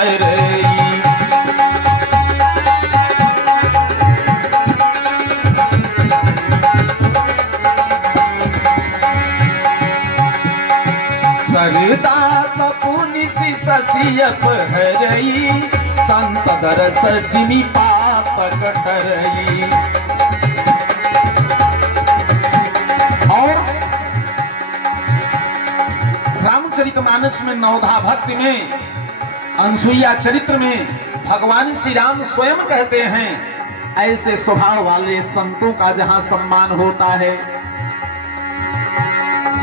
करई। सरदा पुनि ससियप हरई, संत दरस जिमि पाप कटरई। और रामचरितमानस में नवधा भक्ति में अनसुईया चरित्र में भगवान श्री राम स्वयं कहते हैं ऐसे स्वभाव वाले संतों का जहां सम्मान होता है।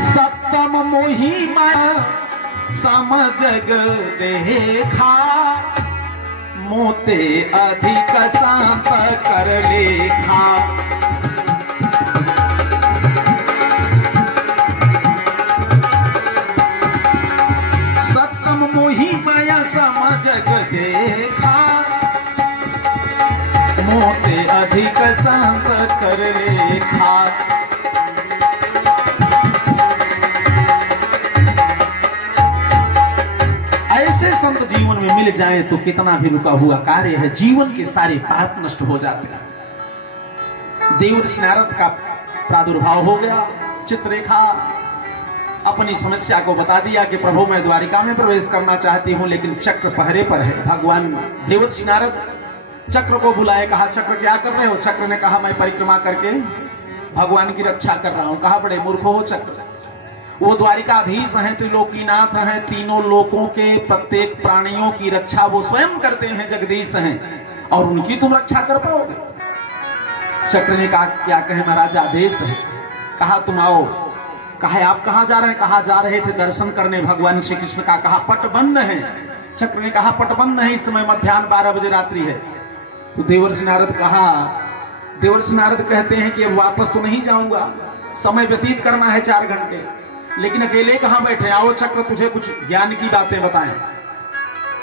सप्तम मोहि मन सम जग देखा, मोते अधिक संत कर लेखा। सप्तम मोहि माया सम जग देखा, मोते अधिक संत कर लेखा। ऐसे संत जीवन में मिल जाए तो कितना भी रुका हुआ कार्य है, जीवन के सारे पाप नष्ट हो जाते हैं। देवर्षि नारद का प्रादुर्भाव हो गया। चित्ररेखा अपनी समस्या को बता दिया कि प्रभु मैं द्वारिका में प्रवेश करना चाहती हूं, लेकिन चक्र पहरे पर है। भगवान देवर्षि नारद चक्र को बुलाए, कहा चक्र क्या कर रहे हो? चक्र ने कहा मैं परिक्रमा करके भगवान की रक्षा कर रहा हूं। कहा बड़े मूर्ख हो चक्र, वो द्वारिकाधीश हैं, त्रिलोकीनाथ हैं, तीनों लोकों के प्रत्येक प्राणियों की रक्षा वो स्वयं करते हैं, जगदीश हैं, और उनकी तुम रक्षा कर पाओगे? चक्र ने कहा क्या कहे महाराज, आदेश है। कहा तुम आओ। कहा आप कहां जा रहे हैं? कहा जा रहे थे दर्शन करने भगवान श्री कृष्ण का। कहा पट बंद है। चक्र ने कहा पट बंद नहीं, इस समय मध्याह्न 12 बजे रात्रि है। तो देवर्षि नारद कहा, देवर्षि नारद कहते हैं कि अब वापस तो नहीं जाऊंगा, समय व्यतीत करना है 4 घंटे, लेकिन अकेले कहां बैठे, आओ चक्र तुझे कुछ ज्ञान की बातें बताएं।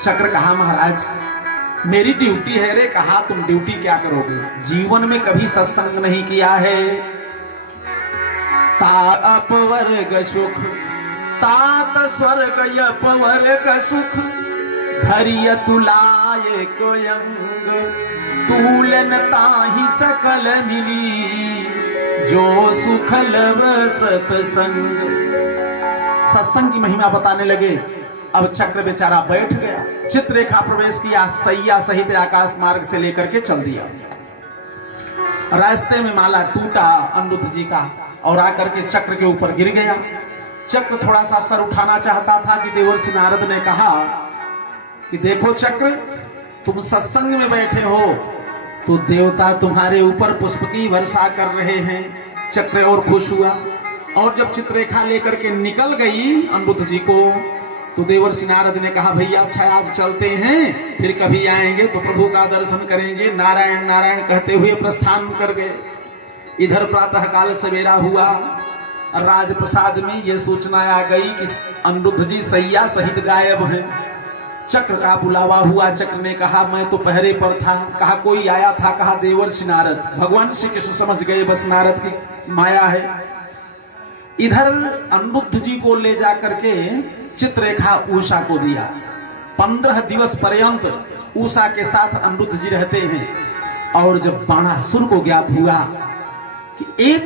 चक्र कहा महाराज मेरी ड्यूटी है रे। कहा तुम ड्यूटी क्या करोगे? जीवन में कभी सत्संग नहीं किया है। ता अपवर्ग सुख तात स्वर्ग अपवर्ग सुख, धरिय तुलाए कोयंग, तूलन ताहि सकल मिली, जो सुख लव सत्संग। सत्संग की महिमा बताने लगे। अब चक्र बेचारा बैठ गया। चित्ररेखा प्रवेश किया, सैया सहित आकाश मार्ग से लेकर के चल दिया। रास्ते में माला टूटा अनिरुद्ध जी का और आकर के चक्र के ऊपर गिर गया। चक्र थोड़ा सा सर उठाना चाहता था कि देवर्षि नारद ने कहा कि देखो चक्र, तुम सत्संग में बैठे हो तो देवता तुम्हारे ऊपर पुष्प की वर्षा कर रहे हैं। चक्र और खुश हुआ, और जब चित्ररेखा लेकर के निकल गई अनिरुद्ध जी को, तो देवर्षि नारद ने कहा भैया अच्छा आज चलते हैं, फिर कभी आएंगे तो प्रभु का दर्शन करेंगे। नारायण नारायण कहते हुए प्रस्थान कर गए। इधर प्रातः काल सवेरा हुआ, राजप्रसाद में यह सूचना आ गई कि अनिरुद्ध जी सैया सहित गायब हैं। चक्र का बुलावा हुआ। चक्र ने कहा मैं तो पहरे पर था। कहा कोई आया था? कहा देवर्षि नारद। भगवान श्री कृष्ण समझ गए बस नारद की माया है। इधर अनिरुद्ध जी को ले जाकर के चित्ररेखा उषा को दिया। 15 दिवस पर्यंत उषा के साथ अनिरुद्ध जी रहते हैं। और जब बाणासुर को ज्ञात हुआ कि एक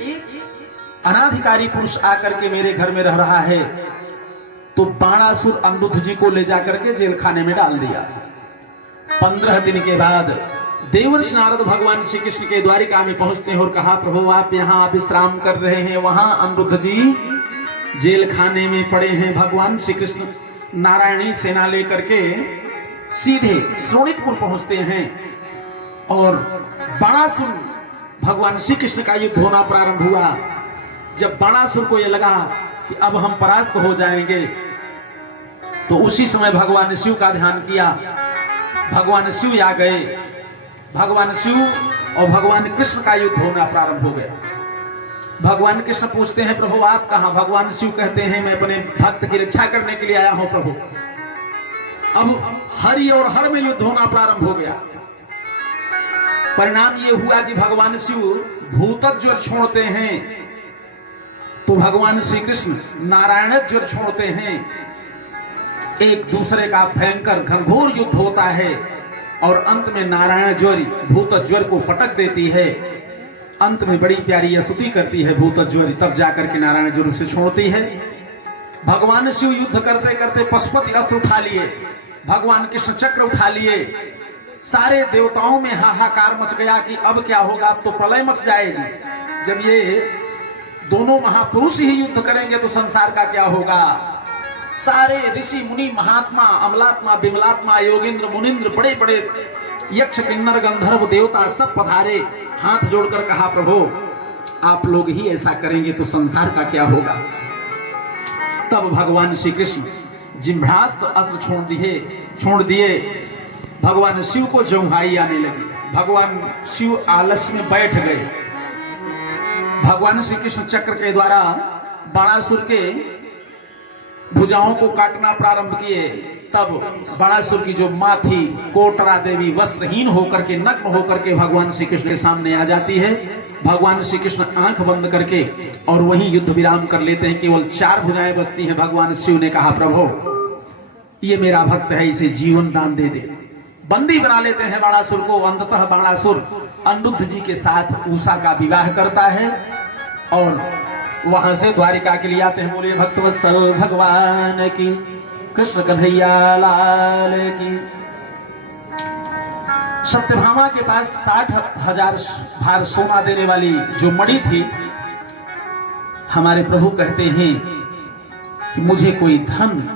अनाधिकारी पुरुष आकर के मेरे घर में रह रहा है, तो बाणासुर अनिरुद्ध जी को ले जाकर के जेल खाने में डाल दिया। 15 दिन के बाद देवर्षि नारद भगवान श्री कृष्ण के द्वारिका में पहुंचते हैं और कहा प्रभु आप यहाँ विश्राम कर रहे हैं, वहां अनिरुद्ध जी जेल खाने में पड़े हैं। भगवान श्री कृष्ण नारायणी सेना लेकर के सीधे शोणितपुर पहुंचते हैं और बाणासुर भगवान श्री कृष्ण का युद्ध होना प्रारंभ हुआ। जब बाणासुर को यह लगा कि अब हम परास्त हो जाएंगे, तो उसी समय भगवान शिव का ध्यान किया। भगवान शिव आ गए। भगवान शिव और भगवान कृष्ण का युद्ध होना प्रारंभ हो गया। भगवान कृष्ण पूछते हैं प्रभु आप कहां? भगवान शिव कहते हैं मैं अपने भक्त की रक्षा करने के लिए आया हूं प्रभु। अब हरि और हर में युद्ध होना प्रारंभ हो गया। परिणाम यह हुआ कि भगवान शिव भूतक ज्वर छोड़ते हैं, तो भगवान श्री कृष्ण नारायण ज्वर छोड़ते हैं। एक दूसरे का भयंकर घनघोर युद्ध होता है और अंत में नारायण ज्वरी भूत ज्वर को पटक देती है। अंत में बड़ी प्यारी स्तुति करती है भूत ज्वरी, तब जाकर के नारायण ज्वर से छोड़ती है। भगवान शिव युद्ध करते करते पशुपति अस्त्र उठा लिए, भगवान कृष्ण चक्र उठा लिए। सारे देवताओं में हाहाकार मच गया कि अब क्या होगा, अब तो प्रलय मच जाएगी। जब ये दोनों महापुरुष ही युद्ध करेंगे तो संसार का क्या होगा। सारे ऋषि मुनि महात्मा अमलात्मा विमलात्मा योगेंद्र मुनिंद्र बड़े बड़े यक्ष किन्नर गंधर्व देवता सब पधारे, हाथ जोड़कर कहा प्रभु आप लोग ही ऐसा करेंगे तो संसार का क्या होगा। तब भगवान श्री कृष्ण जिम्भ्रास्त्र अस्त्र छोड़ दिए। भगवान शिव को जंघाई आने लगी। भगवान शिव आलस्य में बैठ गए। भगवान श्री कृष्ण चक्र के द्वारा बाणासुर के भुजाओं को काटना प्रारंभ किए। तब बाणासुर की जो मां थी कोटरा देवी वस्त्रहीन होकर के नग्न होकर के भगवान श्री कृष्ण के सामने आ जाती है। भगवान श्री कृष्ण आंख बंद करके और वहीं युद्ध विराम कर लेते हैं। केवल 4 भुजाएं बचती हैं। भगवान शिव ने कहा प्रभु ये मेरा भक्त है, इसे जीवन दान दे दे। बंदी बना लेते हैं बाणासुर को। अंततः बाणासुर अनिरुद्ध जी के साथ उषा का विवाह करता है और वहां से द्वारिका के लिए आते हैं। बोलिए भक्तवत्सल भगवान की, कृष्ण कन्हैया लाल की। सत्यभामा के पास 60,000 भार सोना देने वाली जो मणि थी, हमारे प्रभु कहते हैं कि मुझे कोई धन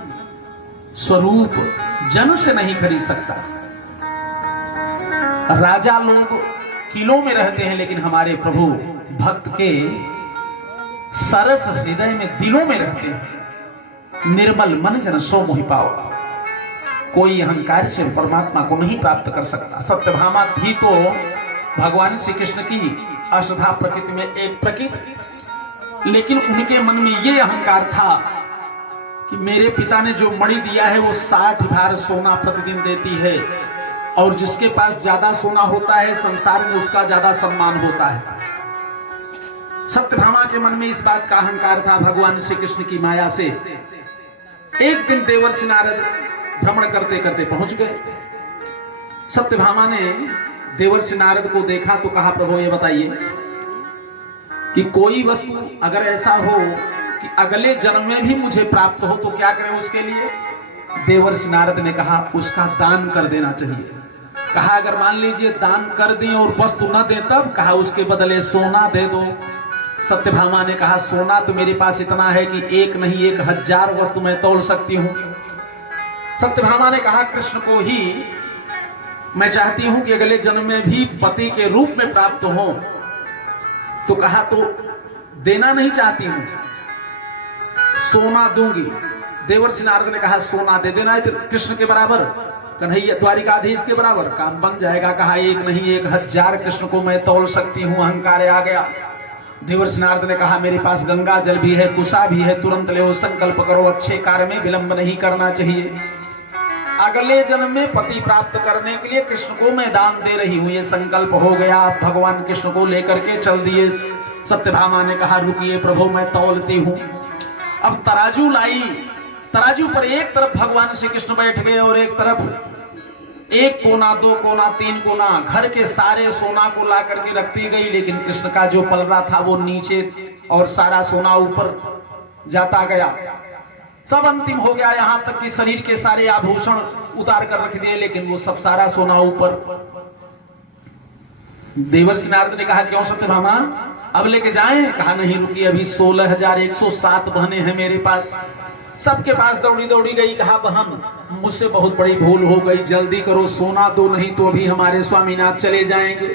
स्वरूप जन से नहीं खरीद सकता। राजा लोग किलों में रहते हैं लेकिन हमारे प्रभु भक्त के सरस हृदय में दिलों में रहते हैं। निर्मल मन जन सो मोहि पाओ। कोई अहंकार से परमात्मा को नहीं प्राप्त कर सकता। सत्यभामा थी तो भगवान श्री कृष्ण की अष्टधा प्रकृति में एक प्रकृति, लेकिन उनके मन में यह अहंकार था कि मेरे पिता ने जो मणि दिया है वो 60 भार सोना प्रतिदिन देती है और जिसके पास ज्यादा सोना होता है संसार में उसका ज्यादा सम्मान होता है। सत्यभामा के मन में इस बात का अहंकार था। भगवान श्री कृष्ण की माया से एक दिन देवर्षि नारद भ्रमण करते करते पहुंच गए। सत्यभामा ने देवर्षि नारद को देखा तो कहा प्रभु ये बताइए कि कोई वस्तु अगर ऐसा हो कि अगले जन्म में भी मुझे प्राप्त हो तो क्या करें उसके लिए। देवर्षि नारद ने कहा उसका दान कर देना चाहिए। कहा अगर मान लीजिए दान कर दें और वस्तु न दे तब। कहा उसके बदले सोना दे दो। सत्यभामा ने कहा सोना तो मेरे पास इतना है कि एक नहीं 1000 वस्तु मैं तोड़ सकती हूं। सत्यभामा ने कहा कृष्ण को ही मैं चाहती हूं कि अगले जन्म में भी पति के रूप में प्राप्त हो। तो कहा तो देना नहीं चाहती हूं, सोना दूंगी। देवर्षि नारद ने कहा सोना दे देना है तो कृष्ण के बराबर, कन्हैया द्वारिकाधीश के बराबर काम बन जाएगा। कहा एक नहीं 1000 कृष्ण को मैं तोड़ सकती हूं। अहंकार आ गया। देवर्षि नारद ने कहा मेरे पास गंगा जल भी है, कुशा भी है, तुरंत ले संकल्प करो। अच्छे कार्य में विलंब नहीं करना चाहिए। अगले जन्म में पति प्राप्त करने के लिए कृष्ण को मैं दान दे रही हूं, ये संकल्प हो गया। भगवान कृष्ण को लेकर के चल दिए। सत्यभामा ने कहा रुकिए प्रभु मैं तौलती हूं। अब तराजू लाई। तराजू पर एक तरफ भगवान श्री कृष्ण बैठ गए और एक तरफ 1 कोना 2 कोना 3 कोना घर के सारे सोना को ला करके रखती गई। लेकिन कृष्ण का जो पलड़ा था वो नीचे और सारा सोना ऊपर जाता गया। सब अंतिम हो गया। यहां तक कि शरीर के सारे आभूषण उतार कर रख दिए लेकिन वो सब सारा सोना ऊपर। देवर्षि नारद ने कहा क्यों सत्यभामा अब लेके जाएं। कहा नहीं रुकिए अभी 16,107 बहनें हैं मेरे पास। सबके पास दौड़ी दौड़ी गई। कहा बहन मुझसे बहुत बड़ी भूल हो गई, जल्दी करो सोना दो नहीं तो अभी हमारे स्वामीनाथ चले जाएंगे।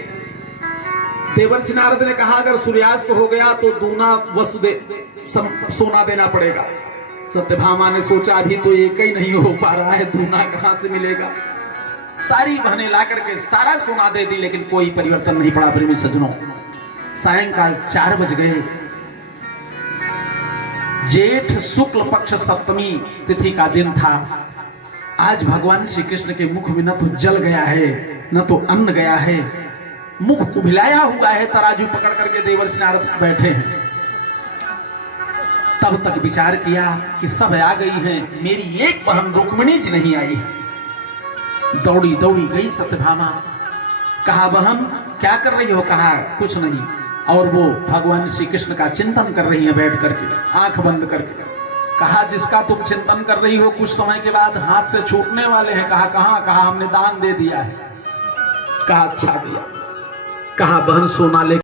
देवर्षि नारद ने कहा अगर सूर्यास्त हो गया तो दूना वस्तु सोना देना पड़ेगा। सत्यभामा ने सोचा अभी तो एक ही नहीं हो पा रहा है, दूना कहां से मिलेगा। सारी बहनें ला करके सारा सोना दे दी लेकिन कोई परिवर्तन नहीं पड़ा। प्रेमी सज्जनों सायंकाल 4 बज गए। जेठ शुक्ल पक्ष सप्तमी तिथि का दिन था। आज भगवान श्री कृष्ण के मुख में न तो जल गया है न तो अन्न गया है, मुख कुभिलाया हुआ है। तराजू पकड़ करके देवर्षि नारद बैठे हैं। तब तक विचार किया कि सब आ गई हैं, मेरी एक बहन रुक्मिणी जी नहीं आई। दौड़ी दौड़ी गई सत्यभामा, कहा बहन क्या कर रही हो? कहा कुछ नहीं। और वो भगवान श्री कृष्ण का चिंतन कर रही है बैठ करके आंख बंद करके। कहा जिसका तुम चिंतन कर रही हो कुछ समय के बाद हाथ से छूटने वाले हैं। कहा कहां? कहा हमने दान दे दिया है। कहा अच्छा दिया। कहा बहन सोना ले